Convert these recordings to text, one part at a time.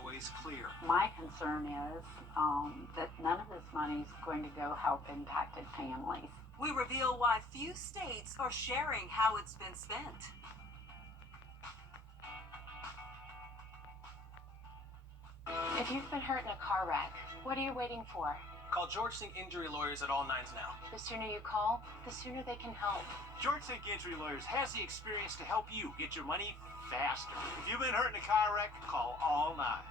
always clear. My concern is that none of this money is going to go help impacted families. We reveal why few states are sharing how it's been spent. If you've been hurt in a car wreck, what are you waiting for? Call George Sink Injury Lawyers at all nines now. The sooner you call, the sooner they can help. George Sink Injury Lawyers has the experience to help you get your money faster. If you've been hurt in a car wreck, call all nines.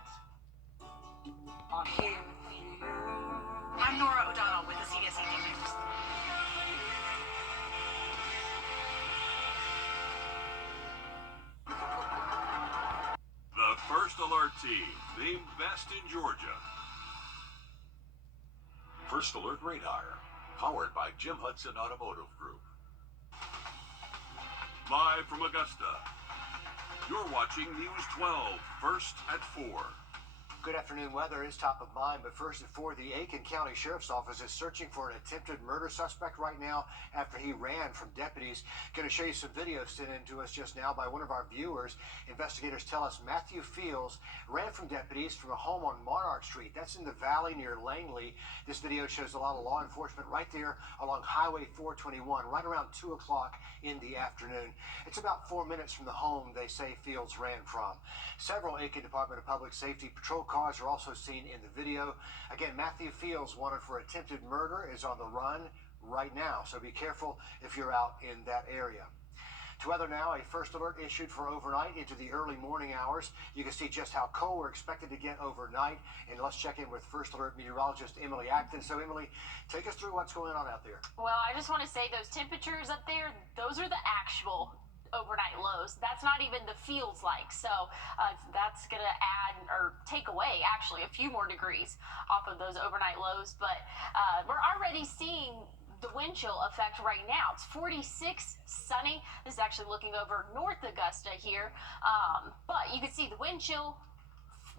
I'm here with you. I'm Nora O'Donnell with the CBS 18 News. The First Alert team, named best in Georgia. First Alert Radar, powered by Jim Hudson Automotive Group. Live from Augusta, you're watching News 12, first at 4. Good afternoon. Weather is top of mind, but first at 4, the Aiken County Sheriff's Office is searching for an attempted murder suspect right now after he ran from deputies. Going to show you some video sent in to us just now by one of our viewers. Investigators tell us Matthew Fields ran from deputies from a home on Monarch Street. That's in the valley near Langley. This video shows a lot of law enforcement right there along Highway 421, right around 2 o'clock in the afternoon. It's about 4 minutes from the home they say Fields ran from. Several Aiken Department of Public Safety patrol cars are also seen in the video. Again, Matthew Fields, wanted for attempted murder, is on the run right now, so be careful if you're out in that area. To weather now, a first alert issued for overnight into the early morning hours. You can see just how cold we're expected to get overnight, and let's check in with first alert meteorologist Emily Acton. So Emily, take us through what's going on out there. Well, I just want to say those temperatures up there, those are the actual overnight lows. That's not even the feels like. So that's going to add or take away actually a few more degrees off of those overnight lows. But we're already seeing the wind chill effect right now. It's 46, sunny. This is actually looking over North Augusta here. But you can see the wind chill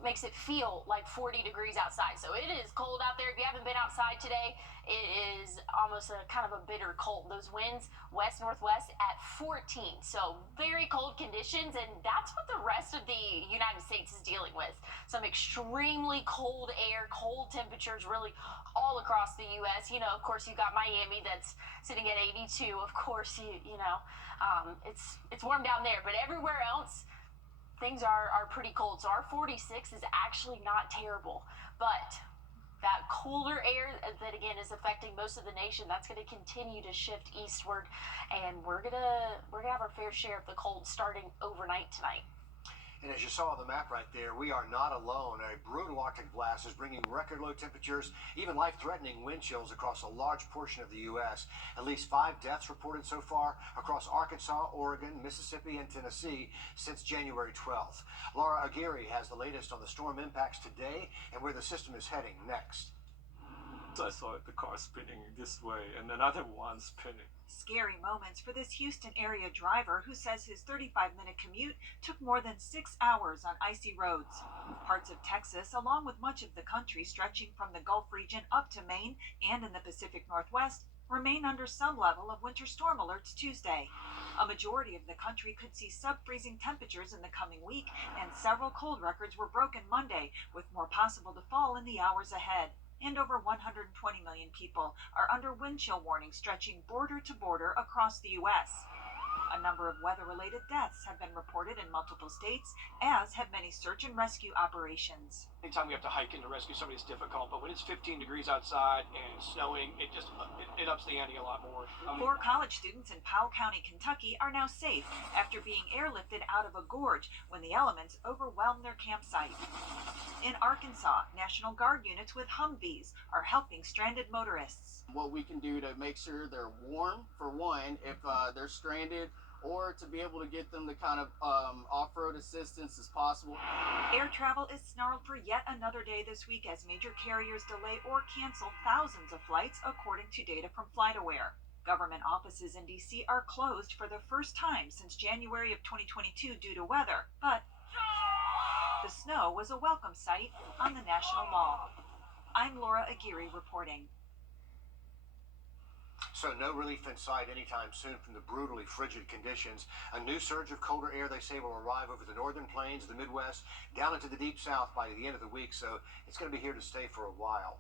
makes it feel like 40 degrees outside. So it is cold out there. If you haven't been outside today, it is almost a kind of a bitter cold. Those winds west northwest at 14. So very cold conditions, and that's what the rest of the United States is dealing with. Some extremely cold air, cold temperatures really all across the U.S. You know, of course, you got Miami that's sitting at 82. Of course, it's warm down there, but everywhere else things are pretty cold. So our 46 is actually not terrible, but that colder air that again is affecting most of the nation, that's going to continue to shift eastward, and we're gonna have our fair share of the cold starting overnight tonight. And as you saw on the map right there, we are not alone. A brutal Arctic blast is bringing record low temperatures, even life-threatening wind chills across a large portion of the U.S. At least 5 deaths reported so far across Arkansas, Oregon, Mississippi, and Tennessee since January 12th. Laura Aguirre has the latest on the storm impacts today and where the system is heading next. I saw the car spinning this way and another one spinning. Scary moments for this Houston area driver who says his 35-minute commute took more than 6 hours on icy roads. Parts of Texas, along with much of the country stretching from the Gulf region up to Maine and in the Pacific Northwest, remain under some level of winter storm alerts Tuesday. A majority of the country could see sub-freezing temperatures in the coming week, and several cold records were broken Monday, with more possible to fall in the hours ahead. And over 120 million people are under wind chill warnings stretching border to border across the U.S. A number of weather-related deaths have been reported in multiple states, as have many search and rescue operations. Anytime we have to hike in to rescue somebody, it's difficult, but when it's 15 degrees outside and snowing, it ups the ante a lot more. 4 college students in Powell County, Kentucky are now safe after being airlifted out of a gorge when the elements overwhelmed their campsite. In Arkansas, National Guard units with Humvees are helping stranded motorists. What we can do to make sure they're warm, for one, if they're stranded, or to be able to get them the kind of off-road assistance as possible. Air travel is snarled for yet another day this week as major carriers delay or cancel thousands of flights, according to data from FlightAware. Government offices in D.C. are closed for the first time since January of 2022 due to weather, but the snow was a welcome sight on the National Mall. I'm Laura Aguirre reporting. So no relief in sight anytime soon from the brutally frigid conditions. A new surge of colder air, they say, will arrive over the northern plains, the Midwest, down into the deep south by the end of the week, so it's going to be here to stay for a while.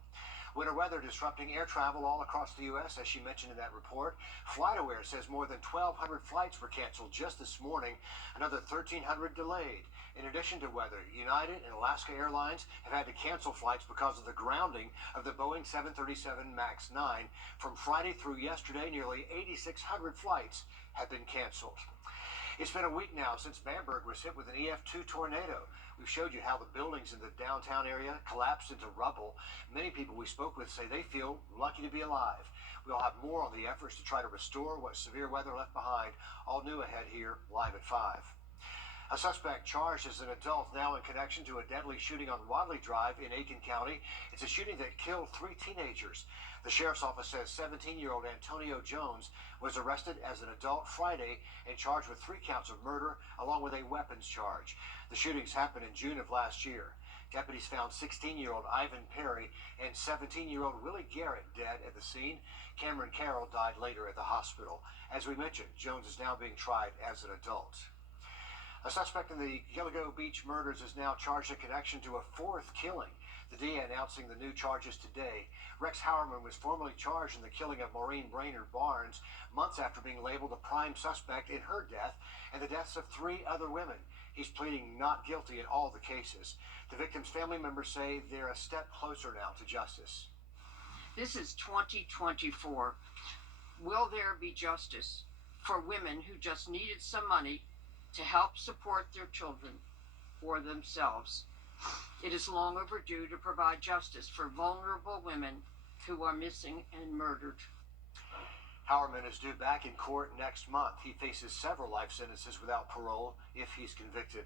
Winter weather disrupting air travel all across the U.S., as she mentioned in that report. FlightAware says more than 1,200 flights were canceled just this morning, another 1,300 delayed. In addition to weather, United and Alaska Airlines have had to cancel flights because of the grounding of the Boeing 737 MAX 9. From Friday through yesterday, nearly 8,600 flights have been canceled. It's been a week now since Bamberg was hit with an EF2 tornado. We've showed you how the buildings in the downtown area collapsed into rubble. Many people we spoke with say they feel lucky to be alive. We'll have more on the efforts to try to restore what severe weather left behind. All new ahead here, live at 5. A suspect charged as an adult now in connection to a deadly shooting on Wadley Drive in Aiken County. It's a shooting that killed 3 teenagers. The sheriff's office says 17-year-old Antonio Jones was arrested as an adult Friday and charged with 3 counts of murder along with a weapons charge. The shootings happened in June of last year. Deputies found 16-year-old Ivan Perry and 17-year-old Willie Garrett dead at the scene. Cameron Carroll died later at the hospital. As we mentioned, Jones is now being tried as an adult. A suspect in the Gilligo Beach murders is now charged in connection to a 4th killing. The DA announcing the new charges today. Rex Howerman was formally charged in the killing of Maureen Brainerd Barnes months after being labeled a prime suspect in her death and the deaths of 3 other women. He's pleading not guilty in all the cases. The victims' family members say they're a step closer now to justice. This is 2024. Will there be justice for women who just needed some money to help support their children or themselves? It is long overdue to provide justice for vulnerable women who are missing and murdered. Howerman is due back in court next month. He faces several life sentences without parole if he's convicted.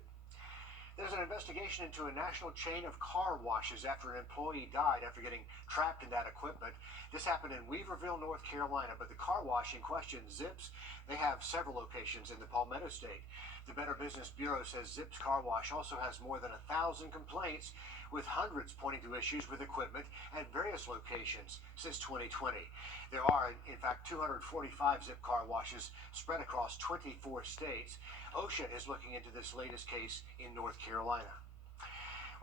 There's an investigation into a national chain of car washes after an employee died after getting trapped in that equipment. This happened in Weaverville, North Carolina, but the car wash in question, Zips, they have several locations in the Palmetto State. The Better Business Bureau says Zips Car Wash also has more than 1,000 complaints, with hundreds pointing to issues with equipment at various locations since 2020. There are, in fact, 245 Zip car washes spread across 24 states. OSHA is looking into this latest case in North Carolina.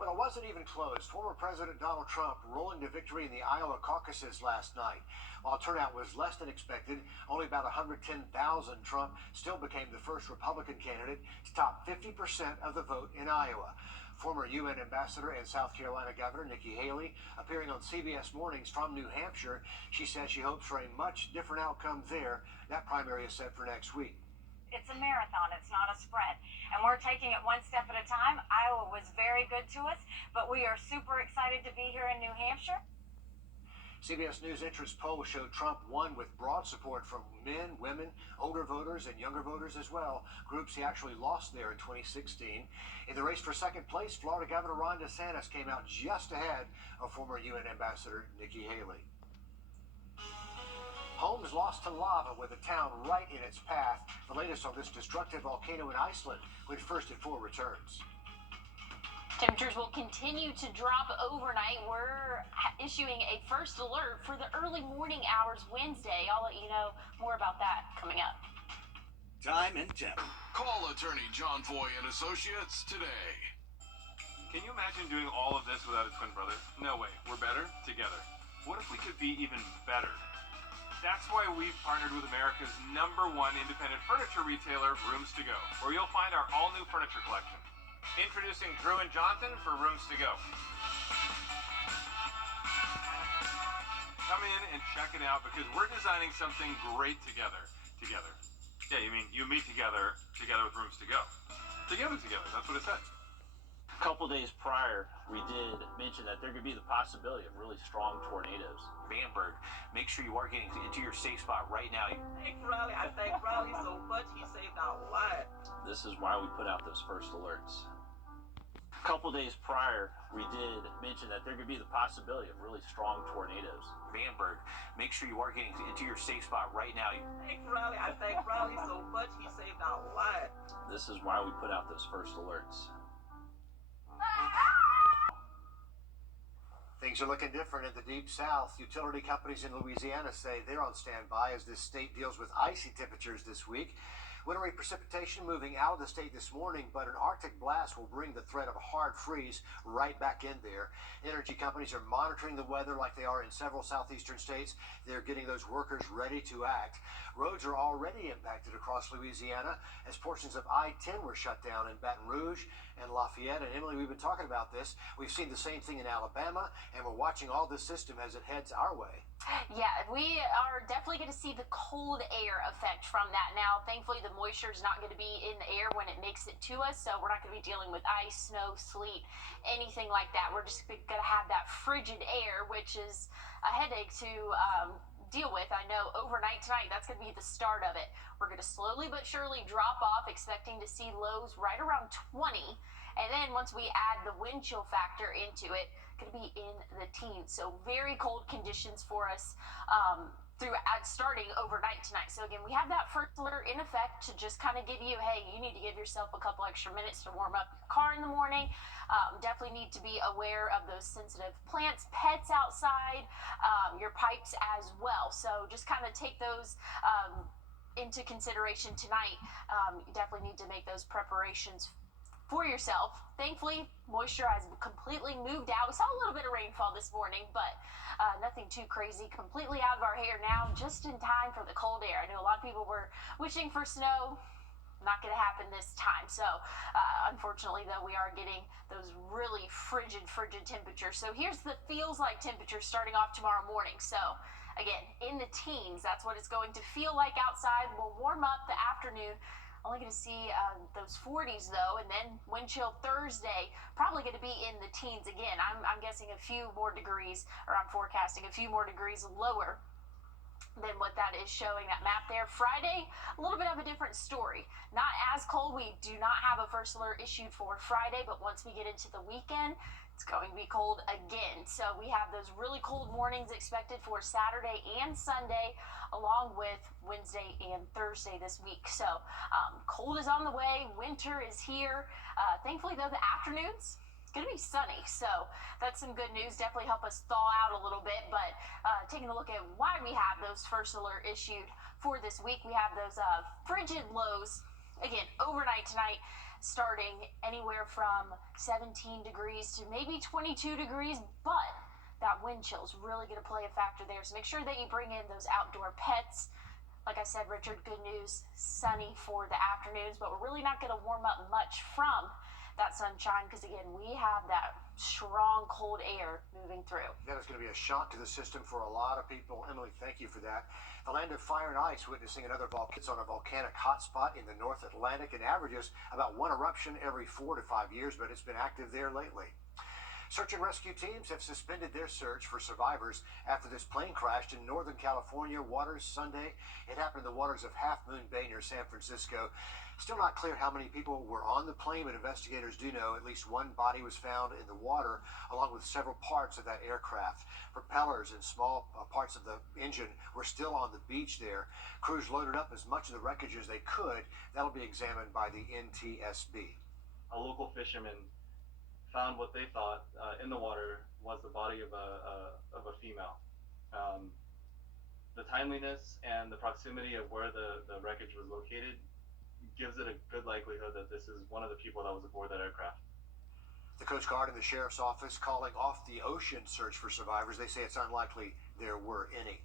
Well, it wasn't even close. Former President Donald Trump rolling to victory in the Iowa caucuses last night. While turnout was less than expected, only about 110,000, Trump still became the first Republican candidate to top 50% of the vote in Iowa. Former UN Ambassador and South Carolina Governor Nikki Haley appearing on CBS Mornings from New Hampshire. She says she hopes for a much different outcome there. That primary is set for next week. It's a marathon, it's not a sprint. And we're taking it one step at a time. Iowa was very good to us, but we are super excited to be here in New Hampshire. CBS News interest poll showed Trump won with broad support from men, women, older voters, and younger voters as well, groups he actually lost there in 2016. In the race for second place, Florida Governor Ron DeSantis came out just ahead of former UN Ambassador Nikki Haley. Homes lost to lava with a town right in its path. The latest on this destructive volcano in Iceland when First at 4 returns. Temperatures will continue to drop overnight. We're issuing a first alert for the early morning hours Wednesday. I'll let you know more about that coming up. Time and temp. Call attorney John Foy and Associates today. Can you imagine doing all of this without a twin brother? No way. We're better together. What if we could be even better? That's why we've partnered with America's #1 independent furniture retailer, Rooms To Go, where you'll find our all-new furniture collection. Introducing Drew and Jonathan for Rooms To Go. Come in and check it out because we're designing something great together. Yeah, you mean you meet together with Rooms To Go. Together, that's what it said. A couple days prior, we did mention that there could be the possibility of really strong tornadoes. Bamberg, make sure you are getting into your safe spot right now. Thank Riley. I thank Riley so much. He saved our lives. This is why we put out those first alerts. A couple days prior, we did mention that there could be the possibility of really strong tornadoes. Bamberg, make sure you are getting into your safe spot right now. Thank Riley. I thank Riley so much. He saved our lives. This is why we put out those first alerts. Things Things are looking different in the Deep South. Utility companies in Louisiana say they're on standby as this state deals with icy temperatures this week. Wintry precipitation moving out of the state this morning, but an Arctic blast will bring the threat of a hard freeze right back in there. Energy companies are monitoring the weather like they are in several southeastern states. They're getting those workers ready to act. Roads are already impacted across Louisiana as portions of I-10 were shut down in Baton Rouge and Lafayette. And Emily, we've been talking about this. We've seen the same thing in Alabama, and we're watching all this system as it heads our way. Yeah, we are definitely going to see the cold air effect from that. Now, thankfully, the moisture is not going to be in the air when it makes it to us, so we're not going to be dealing with ice, snow, sleet, anything like that. We're just going to have that frigid air, which is a headache to deal with. I know overnight tonight, that's going to be the start of it. We're going to slowly but surely drop off, expecting to see lows right around 20. And then once we add the wind chill factor into it, going to be in the teens. So very cold conditions for us starting overnight tonight. So again, we have that first alert in effect to just kind of give you, hey, you need to give yourself a couple extra minutes to warm up your car in the morning. Definitely need to be aware of those sensitive plants, pets outside, your pipes as well. So just kind of take those into consideration tonight. You definitely need to make those preparations for yourself. Thankfully, moisture has completely moved out. We saw a little bit of rainfall this morning, but nothing too crazy. Completely out of our hair now, just in time for the cold air. I know a lot of people were wishing for snow. Not going to happen this time. So, unfortunately, though, we are getting those really frigid temperatures. So here's the feels like temperature starting off tomorrow morning. So, again, in the teens, that's what it's going to feel like outside. We'll warm up the afternoon. Only going to see those 40s, though, and then wind chill Thursday, probably going to be in the teens again. I'm guessing a few more degrees, or I'm forecasting a few more degrees lower than what that is showing, that map there. Friday, a little bit of a different story. Not as cold. We do not have a first alert issued for Friday, but once we get into the weekend, it's going to be cold again. So we have those really cold mornings expected for Saturday and Sunday, along with Wednesday and Thursday this week. So cold is on the way. Winter is here. Thankfully, though, the afternoons, it's going to be sunny. So that's some good news. Definitely help us thaw out a little bit. But taking a look at why we have those first alert issued for this week, we have those frigid lows, again, overnight tonight, starting anywhere from 17 degrees to maybe 22 degrees, but that wind chill is really going to play a factor there. So make sure that you bring in those outdoor pets. Like I said, Richard, good news, sunny for the afternoons, but we're really not going to warm up much from that sunshine because, again, we have that strong cold air moving through. That is going to be a shock to the system for a lot of people. Emily, thank you for that. The land of fire and ice witnessing another volcano on a volcanic hotspot in the North Atlantic and averages about one eruption every 4 to 5 years, but it's been active there lately. Search and rescue teams have suspended their search for survivors after this plane crashed in Northern California waters Sunday. It happened in the waters of Half Moon Bay near San Francisco. Still not clear how many people were on the plane, but investigators do know at least one body was found in the water, along with several parts of that aircraft. Propellers and small parts of the engine were still on the beach there. Crews loaded up as much of the wreckage as they could. That'll be examined by the NTSB. A local fisherman found what they thought in the water was the body of a female. The timeliness and the proximity of where the wreckage was located gives it a good likelihood that this is one of the people that was aboard that aircraft. The Coast Guard and the Sheriff's Office calling off the ocean search for survivors. They say it's unlikely there were any.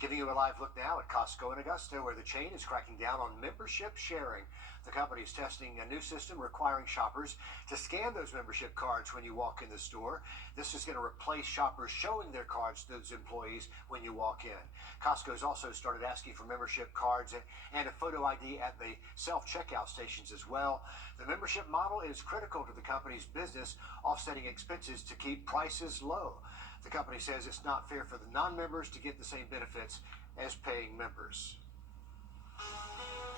Giving you a live look now at Costco in Augusta, where the chain is cracking down on membership sharing. The company is testing a new system requiring shoppers to scan those membership cards when you walk in the store. This is going to replace shoppers showing their cards to those employees when you walk in. Costco's also started asking for membership cards and a photo ID at the self-checkout stations as well. The membership model is critical to the company's business, offsetting expenses to keep prices low. The company says it's not fair for the non-members to get the same benefits as paying members.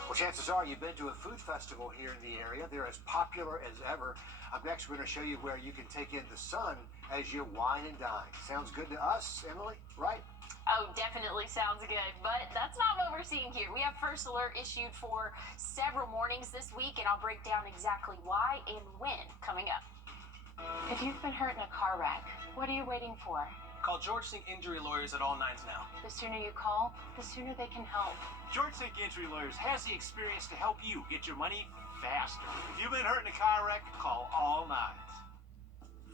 Well, chances are you've been to a food festival here in the area. They're as popular as ever. Up next, we're going to show you where you can take in the sun as you wine and dine. Sounds good to us, Emily, right? Oh, definitely sounds good, but that's not what we're seeing here. We have first alert issued for several mornings this week, and I'll break down exactly why and when coming up. If you've been hurt in a car wreck, what are you waiting for? Call George Sink Injury Lawyers at all nines now. The sooner you call, the sooner they can help. George Sink Injury Lawyers has the experience to help you get your money faster. If you've been hurt in a car wreck, call all nines.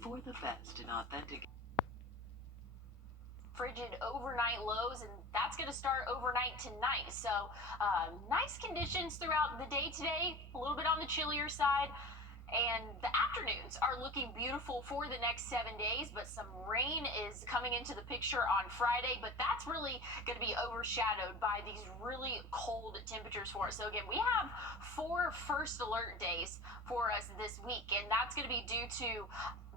For the best in authentic. Frigid overnight lows, and that's going to start overnight tonight. So nice conditions throughout the day today, a little bit on the chillier side. And the afternoons are looking beautiful for the next 7 days, but some rain is coming into the picture on Friday, but that's really going to be overshadowed by these really cold temperatures for us. So again, we have 4 first alert days for us this week, and that's going to be due to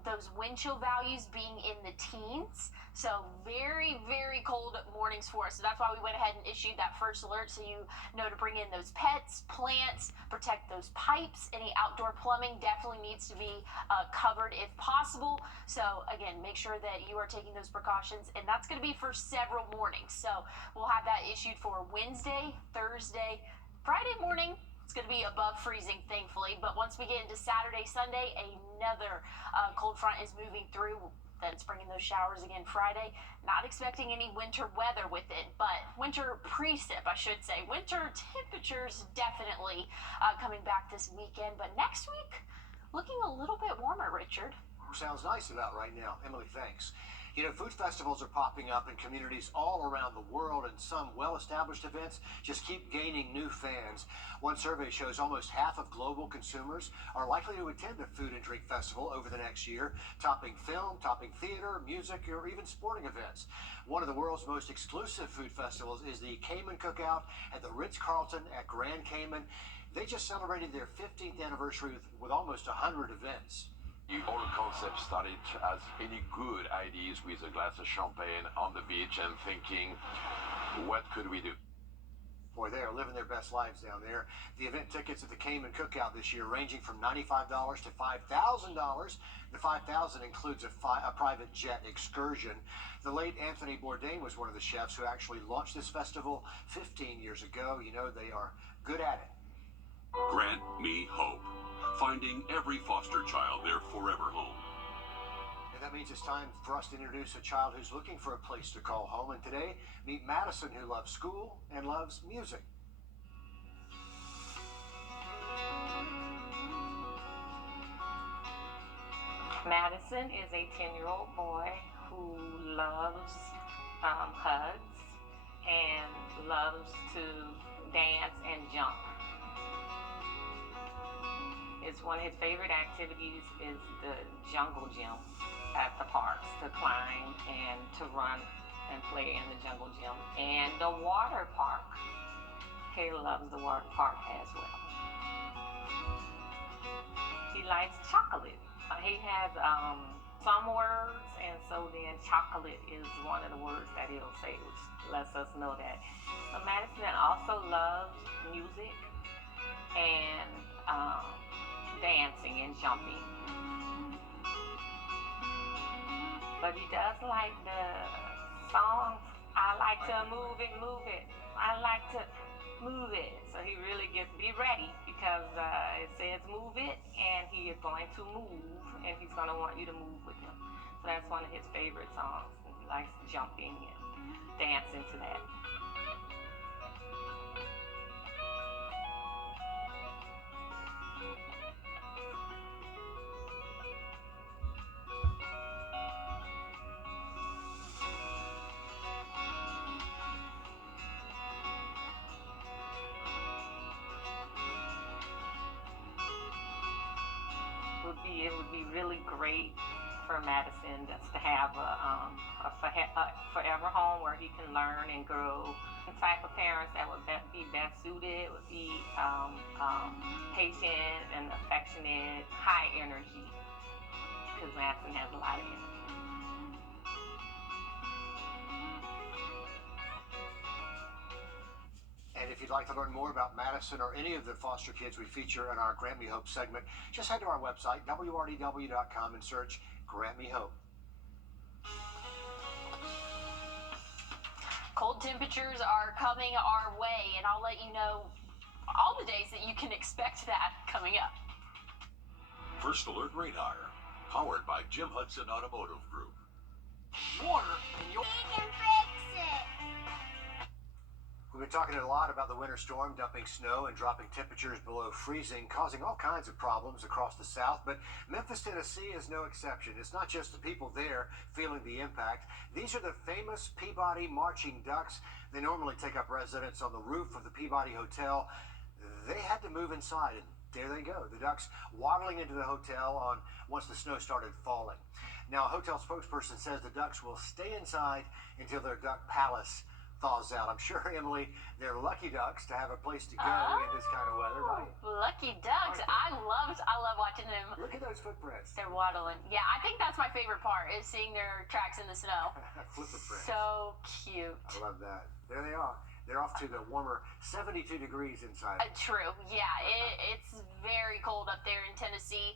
those wind chill values being in the teens. So very, very cold mornings for us. So that's why we went ahead and issued that first alert, so you know to bring in those pets, plants, protect those pipes. Any outdoor plumbing definitely needs to be covered if possible. So again, make sure that you are taking those precautions, and that's going to be for several mornings. So we'll have that issued for Wednesday, Thursday, Friday morning. It's going to be above freezing, thankfully, but once we get into Saturday, Sunday, another cold front is moving through. Then it's bringing those showers again Friday. Not expecting any winter weather with it, but winter precip, I should say. Winter temperatures definitely coming back this weekend, but next week, looking a little bit warmer, Richard. Sounds nice about right now. Emily, thanks. You know, food festivals are popping up in communities all around the world, and some well-established events just keep gaining new fans. One survey shows almost half of global consumers are likely to attend a food and drink festival over the next year, topping film, topping theater, music, or even sporting events. One of the world's most exclusive food festivals is the Cayman Cookout at the Ritz-Carlton at Grand Cayman. They just celebrated their 15th anniversary with almost 100 events. The whole concept started as any good ideas with a glass of champagne on the beach and thinking, what could we do? Boy, they are living their best lives down there. The event tickets at the Cayman Cookout this year ranging from $95 to $5,000. The $5,000 includes a private jet excursion. The late Anthony Bourdain was one of the chefs who actually launched this festival 15 years ago. You know, they are good at it. Grant Me Hope. Finding every foster child their forever home. And that means it's time for us to introduce a child who's looking for a place to call home. And today, meet Madison, who loves school and loves music. Madison is a 10-year-old boy who loves hugs and loves to dance and jump. It's one of his favorite activities is the jungle gym at the parks, to climb and to run and play in the jungle gym. And the water park. He loves the water park as well. He likes chocolate. He has some words, and so then chocolate is one of the words that he'll say, which lets us know that. So Madison also loves music and dancing and jumping. But he does like the songs. I like to move it, move it. I like to move it. So he really gets, be ready, because it says move it, and he is going to move, and he's going to want you to move with him. So that's one of his favorite songs. And he likes jumping and dancing to that. It would be really great for Madison just to have a forever home where he can learn and grow. The type of parents that would be best suited would be patient and affectionate, high energy, because Madison has a lot of energy. And if you'd like to learn more about Madison or any of the foster kids we feature in our Grant Me Hope segment, just head to our website, wrdw.com, and search Grant Me Hope. Cold temperatures are coming our way, and I'll let you know all the days that you can expect that coming up. First Alert Radar. Powered by Jim Hudson Automotive Group. Water in your... We've been talking a lot about the winter storm dumping snow and dropping temperatures below freezing, causing all kinds of problems across the South. But Memphis, Tennessee is no exception. It's not just the people there feeling the impact. These are the famous Peabody marching ducks. They normally take up residence on the roof of the Peabody Hotel. They had to move inside, and there they go. The ducks waddling into the hotel once the snow started falling. Now, a hotel spokesperson says the ducks will stay inside until their duck palace thaws out. I'm sure, Emily, they're lucky ducks to have a place to go in this kind of weather, right? Lucky ducks. I love watching them. Look at those footprints. They're waddling. Yeah, I think that's my favorite part, is seeing their tracks in the snow. Footprints. So cute. I love that. There they are. They're off to the warmer 72 degrees inside. True. Yeah, it's very cold up there in Tennessee.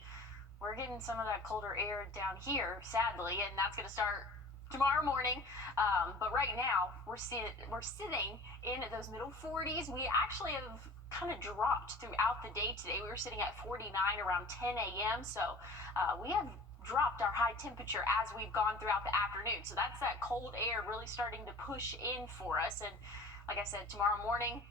We're getting some of that colder air down here, sadly, and that's going to start tomorrow morning. But right now, we're sitting in those middle 40s. We actually have kind of dropped throughout the day today. We were sitting at 49 around 10 a.m. So we have dropped our high temperature as we've gone throughout the afternoon. So that's that cold air really starting to push in for us. And like I said, tomorrow morning,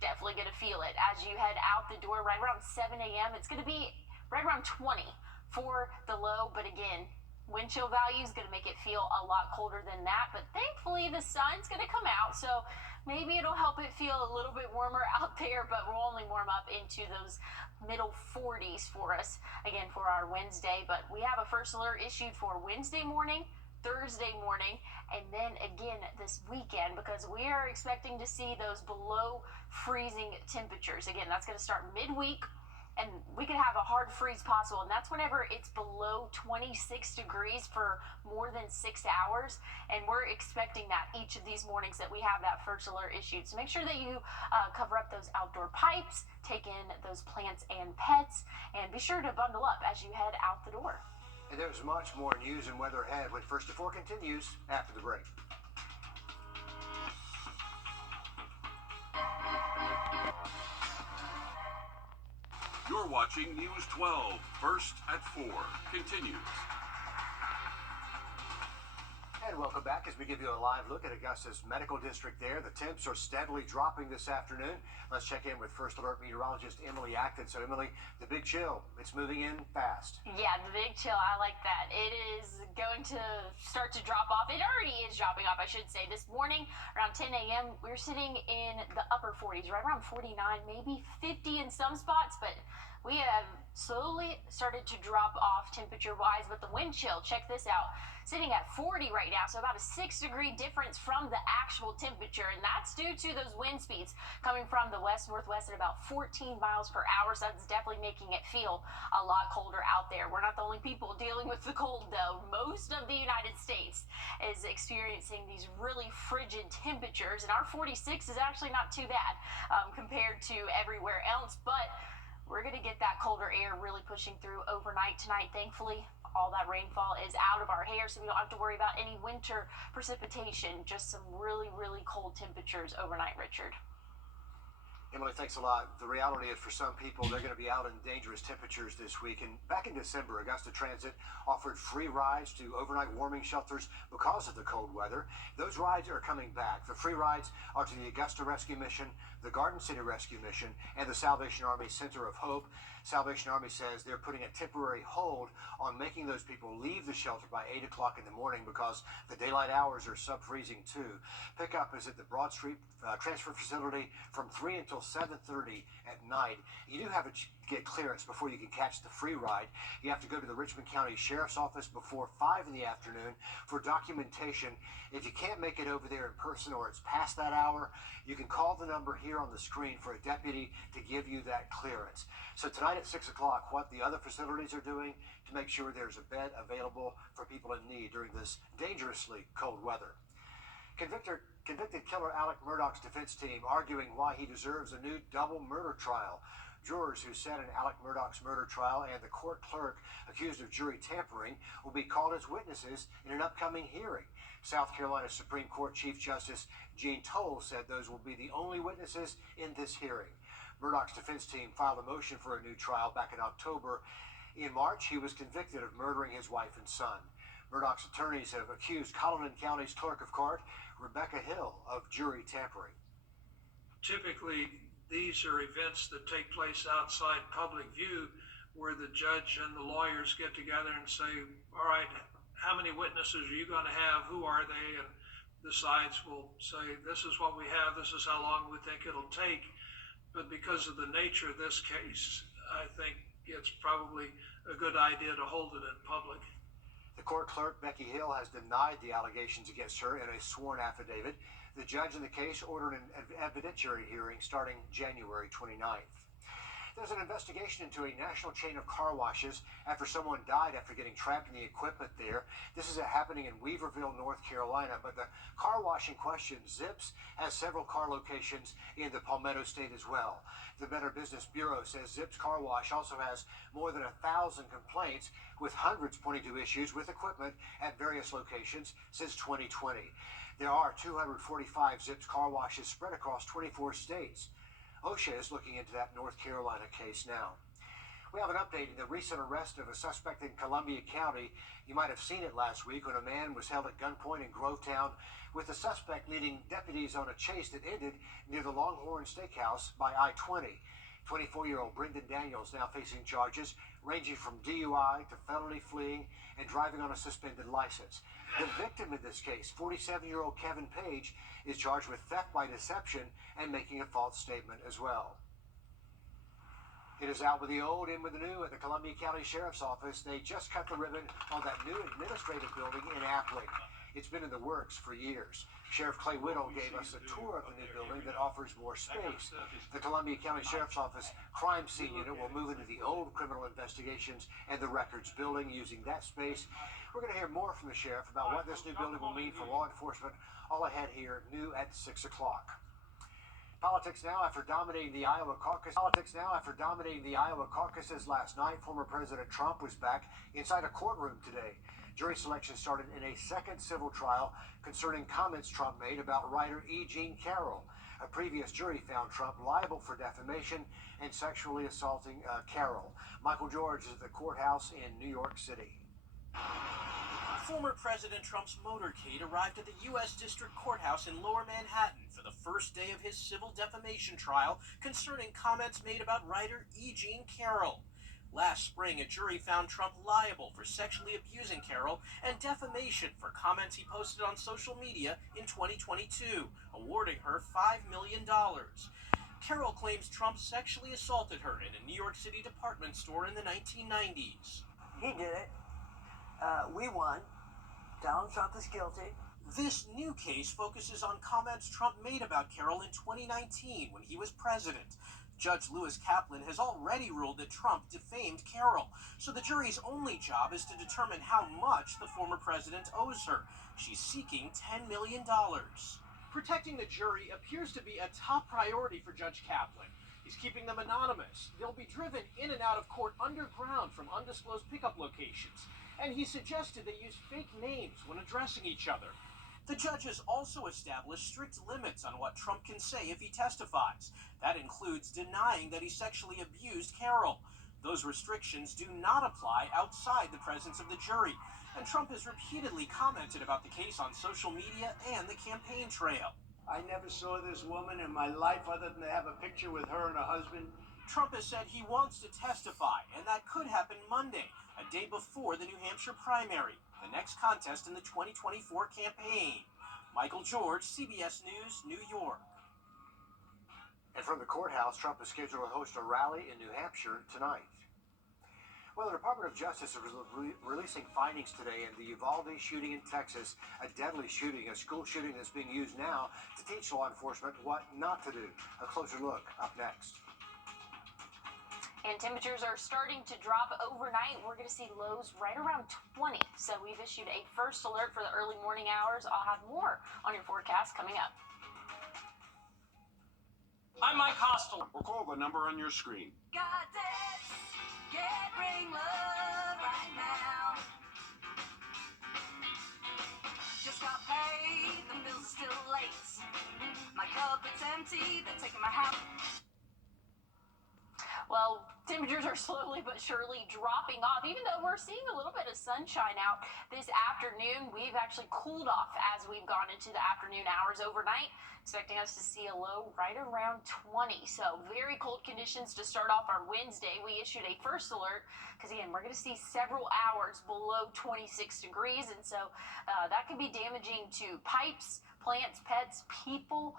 definitely going to feel it as you head out the door right around 7 a.m. It's going to be right around 20 for the low. But again, wind chill value is going to make it feel a lot colder than that. But thankfully, the sun's going to come out. So maybe it'll help it feel a little bit warmer out there. But we'll only warm up into those middle 40s for us, again, for our Wednesday. But we have a first alert issued for Wednesday morning, Thursday morning, and then again this weekend, because we are expecting to see those below freezing temperatures. Again, that's going to start midweek, and we could have a hard freeze possible, and that's whenever it's below 26 degrees for more than 6 hours. And we're expecting that each of these mornings that we have that first alert issued. So make sure that you cover up those outdoor pipes, take in those plants and pets, and be sure to bundle up as you head out the door. And there's much more news and weather ahead when First to Four continues after the break. You're watching News 12, First at 4, continues. And welcome back as we give you a live look at Augusta's medical district there. The temps are steadily dropping this afternoon. Let's check in with First Alert meteorologist Emily Acton. So, Emily, the big chill, it's moving in fast. Yeah, the big chill, I like that. It is going to start to drop off. It already is dropping off, I should say. This morning, around 10 a.m., we're sitting in the upper 40s, right around 49, maybe 50 in some spots, but we have slowly started to drop off temperature-wise. But the wind chill, check this out, sitting at 40 right now, so about a 6-degree difference from the actual temperature, and that's due to those wind speeds coming from the west-northwest at about 14 miles per hour. So that's definitely making it feel a lot colder out there. We're not the only people dealing with the cold, though. Most of the United States is experiencing these really frigid temperatures, and our 46 is actually not too bad compared to everywhere else. But we're going to get that colder air really pushing through overnight tonight. Thankfully, all that rainfall is out of our hair, so we don't have to worry about any winter precipitation, just some really, really cold temperatures overnight, Richard. Emily, thanks a lot. The reality is for some people, they're going to be out in dangerous temperatures this week. And back in December, Augusta Transit offered free rides to overnight warming shelters because of the cold weather. Those rides are coming back. The free rides are to the Augusta Rescue Mission, the Garden City Rescue Mission, and the Salvation Army Center of Hope. Salvation Army says they're putting a temporary hold on making those people leave the shelter by 8 o'clock in the morning because the daylight hours are sub-freezing too. Pickup is at the Broad Street Transfer Facility from 3 until 7:30 at night. You do have to get clearance before you can catch the free ride. You have to go to the Richmond County Sheriff's Office before 5 in the afternoon for documentation. If you can't make it over there in person or it's past that hour, you can call the number here on the screen for a deputy to give you that clearance. So tonight at 6 o'clock, what the other facilities are doing to make sure there's a bed available for people in need during this dangerously cold weather. Convicted killer Alec Murdaugh's defense team arguing why he deserves a new double murder trial. Jurors who sat in Alec Murdaugh's murder trial and the court clerk accused of jury tampering will be called as witnesses in an upcoming hearing. South Carolina Supreme Court Chief Justice Jean Toll said those will be the only witnesses in this hearing. Murdaugh's defense team filed a motion for a new trial back in October. In March, he was convicted of murdering his wife and son. Murdoch's attorneys have accused Cullinan County's clerk of court, Rebecca Hill, of jury tampering. Typically, these are events that take place outside public view, where the judge and the lawyers get together and say, all right, how many witnesses are you going to have? Who are they? And the sides will say, this is what we have, this is how long we think it'll take. But because of the nature of this case, I think it's probably a good idea to hold it in public. The court clerk, Becky Hill, has denied the allegations against her in a sworn affidavit. The judge in the case ordered an evidentiary hearing starting January 29th. There's an investigation into a national chain of car washes after someone died after getting trapped in the equipment there. This is happening in Weaverville, North Carolina, but the car wash in question, Zips, has several car locations in the Palmetto State as well. The Better Business Bureau says Zips Car Wash also has more than 1,000 complaints, with hundreds pointing to issues with equipment at various locations since 2020. There are 245 Zips car washes spread across 24 states. OSHA is looking into that North Carolina case now. We have an update in the recent arrest of a suspect in Columbia County. You might have seen it last week when a man was held at gunpoint in Grovetown, with the suspect leading deputies on a chase that ended near the Longhorn Steakhouse by I-20. 24-year-old Brendan Daniels now facing charges ranging from DUI to felony fleeing and driving on a suspended license. The victim in this case, 47-year-old Kevin Page, is charged with theft by deception and making a false statement as well. It is out with the old, in with the new at the Columbia County Sheriff's Office. They just cut the ribbon on that new administrative building in Appling. It's been in the works for years. Sheriff Clay Whittle gave us a tour of the new building that offers more space. The Columbia County Sheriff's Office Crime Scene Unit will move into the old criminal investigations and the records building using that space. We're going to hear more from the sheriff about what this new building will mean for law enforcement all ahead here, new at 6 o'clock. Politics now after dominating the Iowa caucus. Last night, former President Trump was back inside a courtroom today. Jury selection started in a second civil trial concerning comments Trump made about writer E. Jean Carroll. A previous jury found Trump liable for defamation and sexually assaulting Carroll. Michael George is at the courthouse in New York City. Former President Trump's motorcade arrived at the U.S. District Courthouse in Lower Manhattan for the first day of his civil defamation trial concerning comments made about writer E. Jean Carroll. Last spring, a jury found Trump liable for sexually abusing Carroll and defamation for comments he posted on social media in 2022, awarding her $5 million. Carroll claims Trump sexually assaulted her in a New York City department store in the 1990s. He did it. We won. Donald Trump is guilty. This new case focuses on comments Trump made about Carroll in 2019 when he was president. Judge Lewis Kaplan has already ruled that Trump defamed Carroll, so the jury's only job is to determine how much the former president owes her. She's seeking $10 million. Protecting the jury appears to be a top priority for Judge Kaplan. He's keeping them anonymous. They'll be driven in and out of court underground from undisclosed pickup locations, and he suggested they use fake names when addressing each other. The judge has also established strict limits on what Trump can say if he testifies. That includes denying that he sexually abused Carroll. Those restrictions do not apply outside the presence of the jury, and Trump has repeatedly commented about the case on social media and the campaign trail. I never saw this woman in my life other than to have a picture with her and her husband. Trump has said he wants to testify, and that could happen Monday, a day before the New Hampshire primary, the next contest in the 2024 campaign. Michael George, CBS News, New York. And from the courthouse, Trump is scheduled to host a rally in New Hampshire tonight. Well, the Department of Justice is releasing findings today in the Uvalde shooting in Texas, a deadly shooting, a school shooting that's being used now to teach law enforcement what not to do. A closer look up next. And temperatures are starting to drop overnight. We're going to see lows right around 20. So we've issued a first alert for the early morning hours. I'll have more on your forecast coming up. I'm Mike Hostel. Or call the number on your screen. Got this. Yeah, bring love right now. Just got paid. The bill's still late. My cup is empty. They're taking my house. Well, temperatures are slowly but surely dropping off, even though we're seeing a little bit of sunshine out this afternoon. We've actually cooled off as we've gone into the afternoon hours overnight, expecting us to see a low right around 20. So very cold conditions to start off our Wednesday. We issued a first alert because, again, we're going to see several hours below 26 degrees, and so that could be damaging to pipes, plants, pets, people.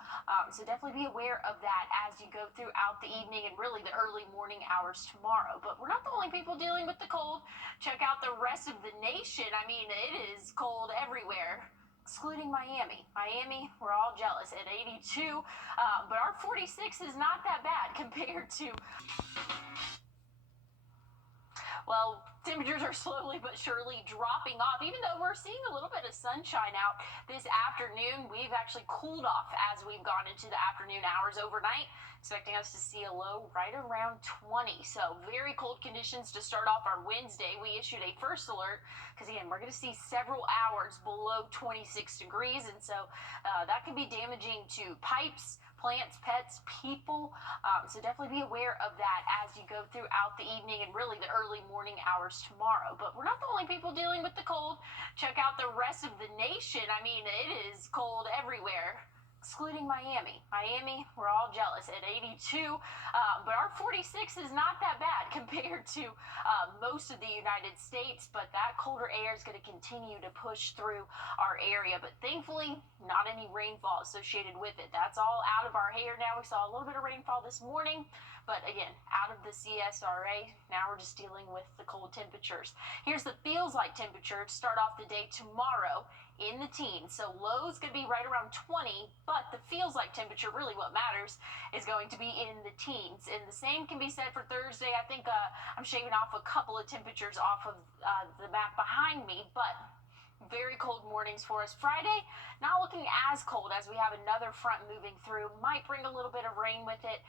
So definitely be aware of that as you go throughout the evening and really the early morning hours tomorrow. But we're not the only people dealing with the cold. Check out the rest of the nation. I mean, it is cold everywhere, excluding Miami. Miami, we're all jealous at 82, but our 46 is not that bad compared to... Well, temperatures are slowly but surely dropping off, even though we're seeing a little bit of sunshine out this afternoon. We've actually cooled off as we've gone into the afternoon hours overnight, expecting us to see a low right around 20. So very cold conditions to start off our Wednesday. We issued a first alert because, again, we're going to see several hours below 26 degrees, and so that can be damaging to pipes, plants, pets, people. So definitely be aware of that as you go throughout the evening and really the early morning hours tomorrow. But we're not the only people dealing with the cold. Check out the rest of the nation. I mean, it is cold everywhere, excluding Miami. Miami, we're all jealous at 82, but our 46 is not that bad compared to most of the United States, but that colder air is going to continue to push through our area, but thankfully not any rainfall associated with it. That's all out of our hair now. We saw a little bit of rainfall this morning, but again, out of the CSRA. Now we're just dealing with the cold temperatures. Here's the feels like temperature to start off the day tomorrow in the teens. So low's going to be right around 20, but the feels like temperature, really what matters, is going to be in the teens. And the same can be said for Thursday. I think I'm shaving off a couple of temperatures off of the map behind me, but very cold mornings for us. Friday, not looking as cold as we have another front moving through. Might bring a little bit of rain with it,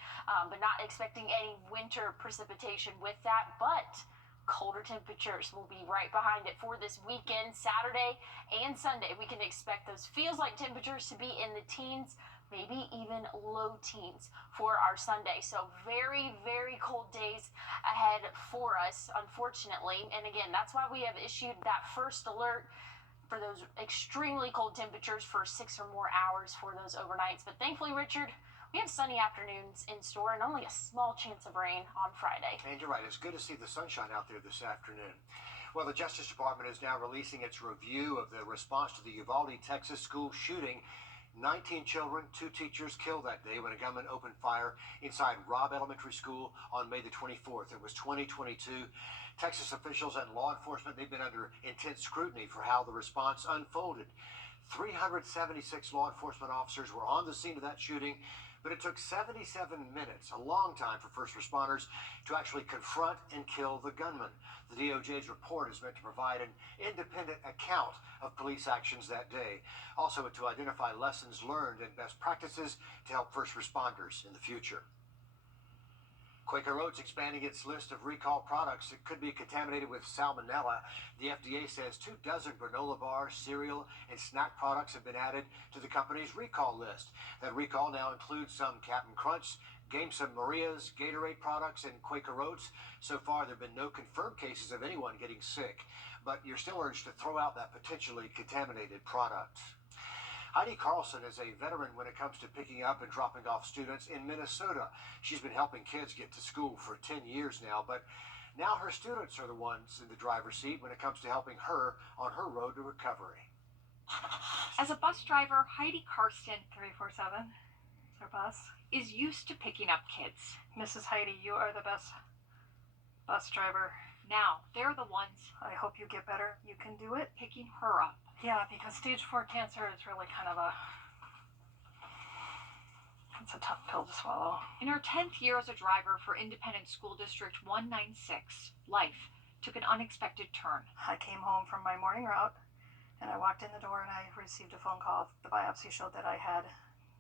but not expecting any winter precipitation with that. But colder temperatures will be right behind it for this weekend. Saturday and Sunday, we can expect those feels like temperatures to be in the teens, maybe even low teens for our Sunday. So very, very cold days ahead for us, unfortunately. And again, that's why we have issued that first alert for those extremely cold temperatures for 6 or more hours for those overnights. But thankfully, Richard, we have sunny afternoons in store and only a small chance of rain on Friday. And you're right, it's good to see the sunshine out there this afternoon. Well, the Justice Department is now releasing its review of the response to the Uvalde, Texas school shooting. 19 children, 2 teachers killed that day when a gunman opened fire inside Robb Elementary School on May the 24th. It was 2022. Texas officials and law enforcement, they've been under intense scrutiny for how the response unfolded. 376 law enforcement officers were on the scene of that shooting, but it took 77 minutes, a long time for first responders, to actually confront and kill the gunman. The DOJ's report is meant to provide an independent account of police actions that day, also to identify lessons learned and best practices to help first responders in the future. Quaker Oats expanding its list of recalled products that could be contaminated with salmonella. The FDA says 24 granola bars, cereal, and snack products have been added to the company's recall list. That recall now includes some Captain Crunch, Gamesa Maria's, Gatorade products, and Quaker Oats. So far, there have been no confirmed cases of anyone getting sick, but you're still urged to throw out that potentially contaminated product. Heidi Carlson is a veteran when it comes to picking up and dropping off students in Minnesota. She's been helping kids get to school for 10 years now, but now her students are the ones in the driver's seat when it comes to helping her on her road to recovery. As a bus driver, Heidi Karsten, 347, our bus, is used to picking up kids. Mrs. Heidi, you are the best bus driver. Now, they're the ones I hope you get better. You can do it. picking her up. Yeah, because stage 4 cancer is really kind of it's a tough pill to swallow. In her 10th year as a driver for Independent School District 196, life took an unexpected turn. I came home from my morning route, and I walked in the door, and I received a phone call. The biopsy showed that I had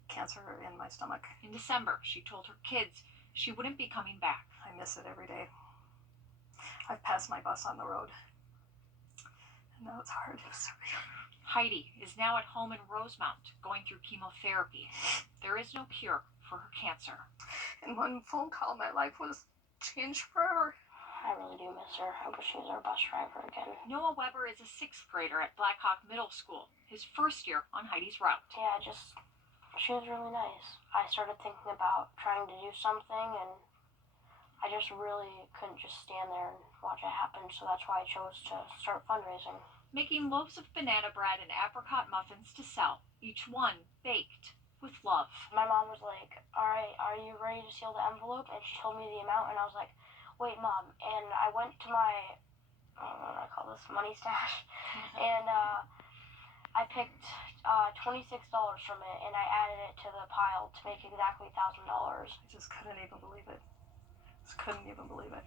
cancer in my stomach. In December, she told her kids she wouldn't be coming back. I miss it every day. I've passed my bus on the road. And now it's hard. Heidi is now at home in Rosemount, going through chemotherapy. There is no cure for her cancer. In one phone call, my life was changed forever. I really do miss her. I wish she was our bus driver again. Noah Weber is a 6th grader at Blackhawk Middle School, his first year on Heidi's route. Yeah, she was really nice. I started thinking about trying to do something, and I just really couldn't just stand there and watch it happen, so that's why I chose to start fundraising. Making loaves of banana bread and apricot muffins to sell, each one baked with love. My mom was like, all right, are you ready to seal the envelope? And she told me the amount, and I was like, wait, Mom. And I went to my, what do I call this, money stash, and I picked $26 from it, and I added it to the pile to make exactly $1,000. I just couldn't even believe it.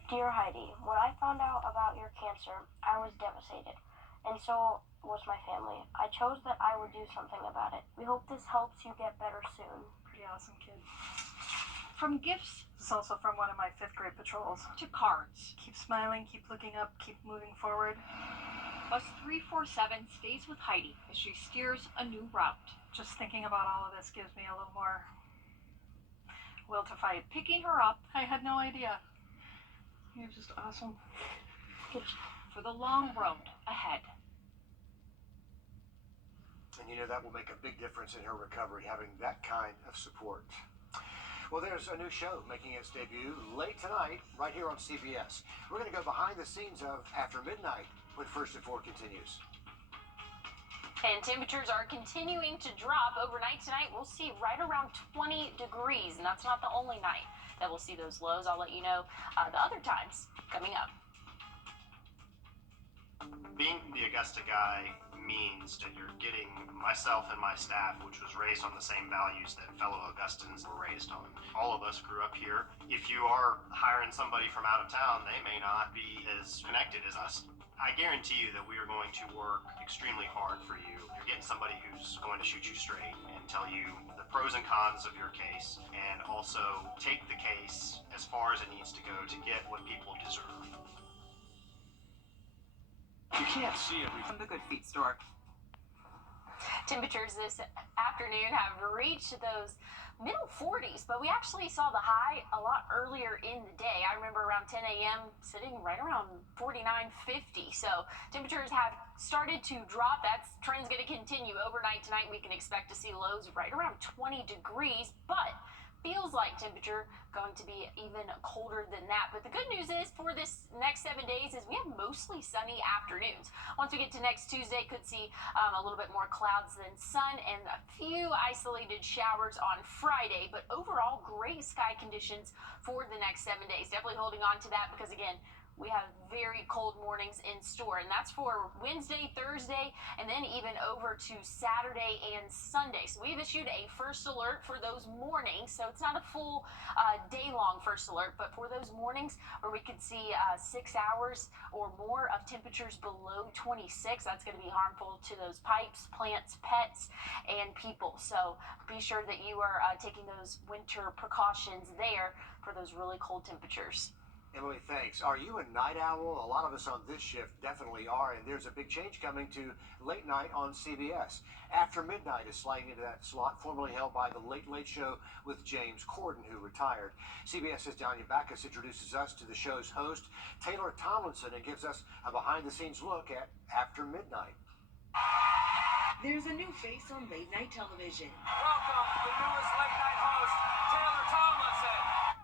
Dear Heidi, when I found out about your cancer, I was devastated, and so was my family. I chose that I would do something about it. We hope this helps you get better soon. Pretty awesome kid. From gifts, This is also from one of my 5th grade patrols. to cards, Keep smiling, keep looking up, keep moving forward. Bus 347 stays with Heidi as she steers a new route. Just thinking about all of this gives me a little more will to fight. Picking her up I had no idea. You're just awesome. for the long road ahead. And you know that will make a big difference in her recovery, having that kind of support. Well, there's a new show making its debut late tonight, right here on CBS. We're going to go behind the scenes of After Midnight when First at 4 continues. And temperatures are continuing to drop overnight tonight. We'll see right around 20 degrees, and that's not the only night that we'll see those lows. I'll let you know the other times coming up. Being the Augusta guy means that you're getting myself and my staff, which was raised on the same values that fellow Augustans were raised on. All of us grew up here. If you are hiring somebody from out of town, they may not be as connected as us. I guarantee you that we are going to work extremely hard for you. You're getting somebody who's going to shoot you straight and tell you the pros and cons of your case, and also take the case as far as it needs to go to get what people deserve. You can't see everything. From the Good Feet store. Temperatures this afternoon have reached those middle 40s, but we actually saw the high a lot earlier in the day. I remember around 10 a.m. sitting right around 49, 50. So temperatures have started to drop. That trend's going to continue overnight tonight. We can expect to see lows right around 20 degrees, but feels like temperature going to be even colder than that. But the good news is for this next 7 days is we have mostly sunny afternoons. Once we get to next Tuesday, could see a little bit more clouds than sun and a few isolated showers on Friday. But overall, great sky conditions for the next 7 days. Definitely holding on to that because, again, we have very cold mornings in store, and that's for Wednesday, Thursday, and then even over to Saturday and Sunday. So we've issued a first alert for those mornings, so it's not a full day-long first alert, but for those mornings where we could see 6 hours or more of temperatures below 26, that's going to be harmful to those pipes, plants, pets, and people. So be sure that you are taking those winter precautions there for those really cold temperatures. Emily, thanks. Are you a night owl? A lot of us on this shift definitely are, and there's a big change coming to late night on CBS. After Midnight is sliding into that slot formerly held by The Late Late Show with James Corden, who retired. CBS's Danya Backus introduces us to the show's host, Taylor Tomlinson, and gives us a behind-the-scenes look at After Midnight. There's a new face on late night television. Welcome, the newest late night host, Taylor Tomlinson.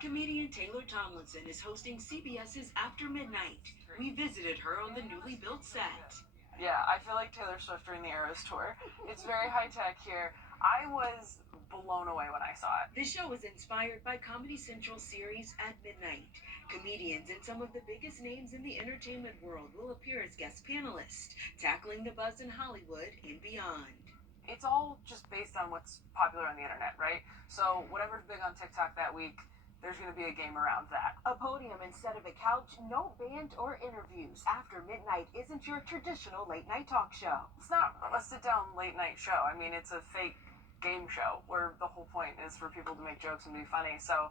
Comedian Taylor Tomlinson is hosting CBS's After Midnight. We visited her on the newly built set. Yeah, I feel like Taylor Swift during the Eras tour. It's very high-tech here. I was blown away when I saw it. The show is inspired by Comedy Central's series At Midnight. Comedians and some of the biggest names in the entertainment world will appear as guest panelists, tackling the buzz in Hollywood and beyond. It's all just based on what's popular on the internet, right? So whatever's big on TikTok that week, there's going to be a game around that. A podium instead of a couch, no band or interviews. After Midnight isn't your traditional late-night talk show. It's not a sit-down late-night show. I mean, it's a fake game show where the whole point is for people to make jokes and be funny. So,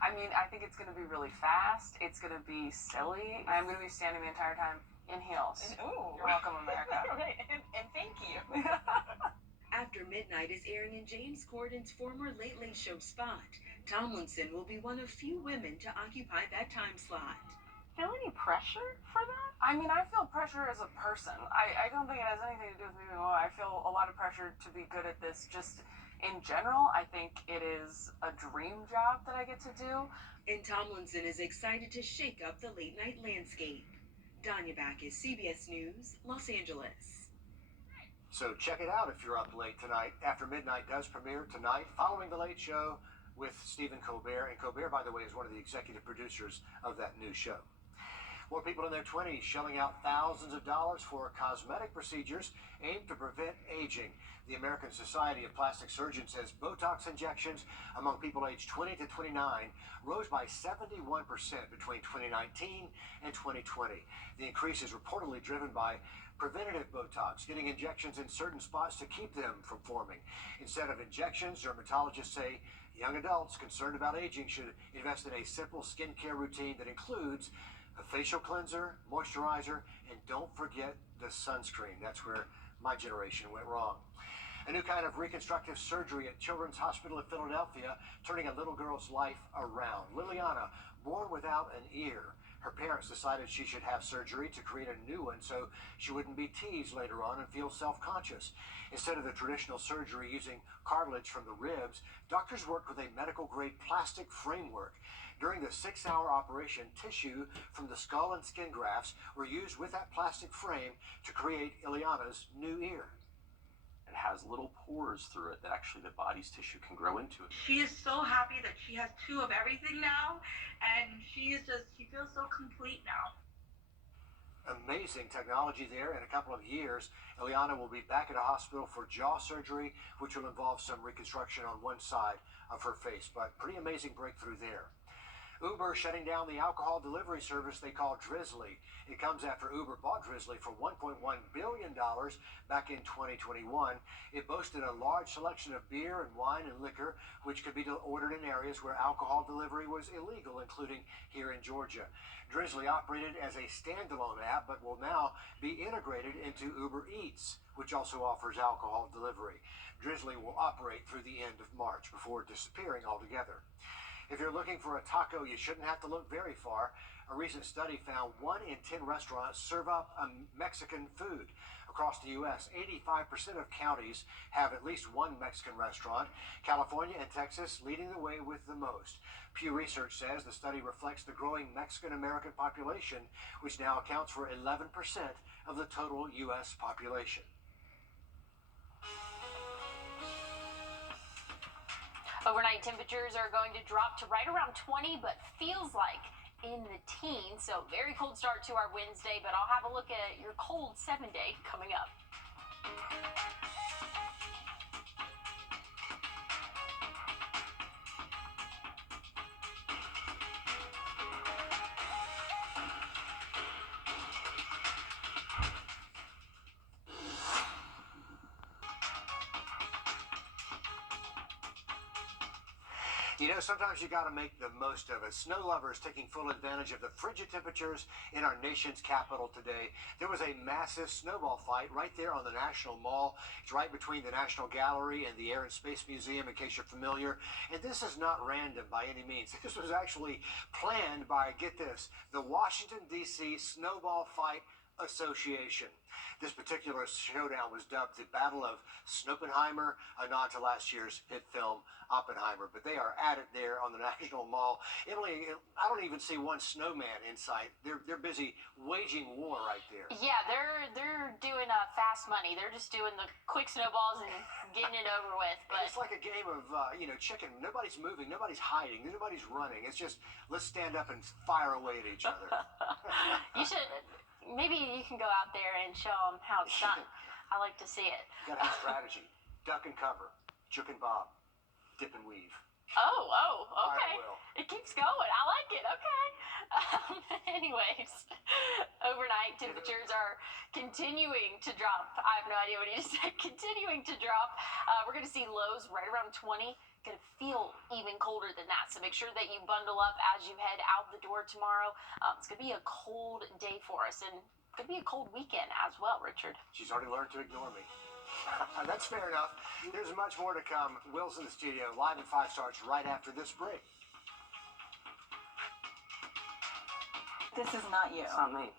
I mean, I think it's going to be really fast. It's going to be silly. I'm going to be standing the entire time in heels. Ooh. You're welcome, America. Right, and thank you. After Midnight is airing in James Corden's former Late Late Show spot. Tomlinson will be one of few women to occupy that time slot. Feel any pressure for that? I mean, I feel pressure as a person. I don't think it has anything to do with me being a woman. I feel a lot of pressure to be good at this. Just in general, I think it is a dream job that I get to do. And Tomlinson is excited to shake up the late night landscape. Danya Backus, CBS News, Los Angeles. So check it out if you're up late tonight. After Midnight does premiere tonight, following The Late Show with Stephen Colbert. And Colbert, by the way, is one of the executive producers of that new show. More people in their 20s shelling out thousands of dollars for cosmetic procedures aimed to prevent aging. The American Society of Plastic Surgeons says Botox injections among people aged 20 to 29 rose by 71% between 2019 and 2020. The increase is reportedly driven by preventative Botox, getting injections in certain spots to keep them from forming. Instead of injections, dermatologists say young adults concerned about aging should invest in a simple skincare routine that includes a facial cleanser, moisturizer, and don't forget the sunscreen. That's where my generation went wrong. A new kind of reconstructive surgery at Children's Hospital of Philadelphia, turning a little girl's life around. Liliana, born without an ear. Her parents decided she should have surgery to create a new one so she wouldn't be teased later on and feel self-conscious. Instead of the traditional surgery using cartilage from the ribs, doctors worked with a medical-grade plastic framework. During the 6-hour operation, tissue from the skull and skin grafts were used with that plastic frame to create Ileana's new ear. It has little pores through it that actually the body's tissue can grow into it. She is so happy that she has 2 of everything now, and she feels so complete now. Amazing technology there. In a couple of years, Ileana will be back at a hospital for jaw surgery, which will involve some reconstruction on one side of her face. But pretty amazing breakthrough there. Uber shutting down the alcohol delivery service they call Drizzly. It comes after Uber bought Drizzly for $1.1 billion back in 2021. It boasted a large selection of beer and wine and liquor, which could be ordered in areas where alcohol delivery was illegal, including here in Georgia. Drizzly operated as a standalone app, but will now be integrated into Uber Eats, which also offers alcohol delivery. Drizzly will operate through the end of March before disappearing altogether. If you're looking for a taco, you shouldn't have to look very far. A recent study found 1 in 10 restaurants serve up a Mexican food. Across the U.S., 85% of counties have at least one Mexican restaurant. California and Texas leading the way with the most. Pew Research says the study reflects the growing Mexican-American population, which now accounts for 11% of the total U.S. population. Overnight temperatures are going to drop to right around 20, but feels like in the teens. So very cold start to our Wednesday, but I'll have a look at your cold 7-day coming up. You know, sometimes you got to make the most of it. Snow lovers taking full advantage of the frigid temperatures in our nation's capital today. There was a massive snowball fight right there on the National Mall. It's right between the National Gallery and the Air and Space Museum, in case you're familiar. And this is not random by any means. This was actually planned by, get this, the Washington, D.C. Snowball Fight Association. This particular showdown was dubbed the Battle of Snoppenheimer, a nod to last year's hit film Oppenheimer. But they are at it there on the National Mall. Emily, I don't even see one snowman in sight. They're busy waging war right there. Yeah, they're doing fast money. They're just doing the quick snowballs and getting it over with. But it's like a game of chicken. Nobody's moving, nobody's hiding, nobody's running. It's just let's stand up and fire away at each other. You should. Maybe you can go out there and show them how it's done. I like to see it. You gotta have strategy. Duck and cover. Juke and bob. Dip and weave. Oh, okay. It keeps going. I like it. Okay. Anyways, overnight temperatures are continuing to drop. I have no idea what you just said. Continuing to drop. We're going to see lows right around 20. Going to feel even colder than that. So make sure that you bundle up as you head out the door tomorrow. It's going to be a cold day for us, and it's going to be a cold weekend as well, Richard. She's already learned to ignore me. That's fair enough. There's much more to come. Will's in the studio, live at 5 starts right after this break. This is not you. It's not me.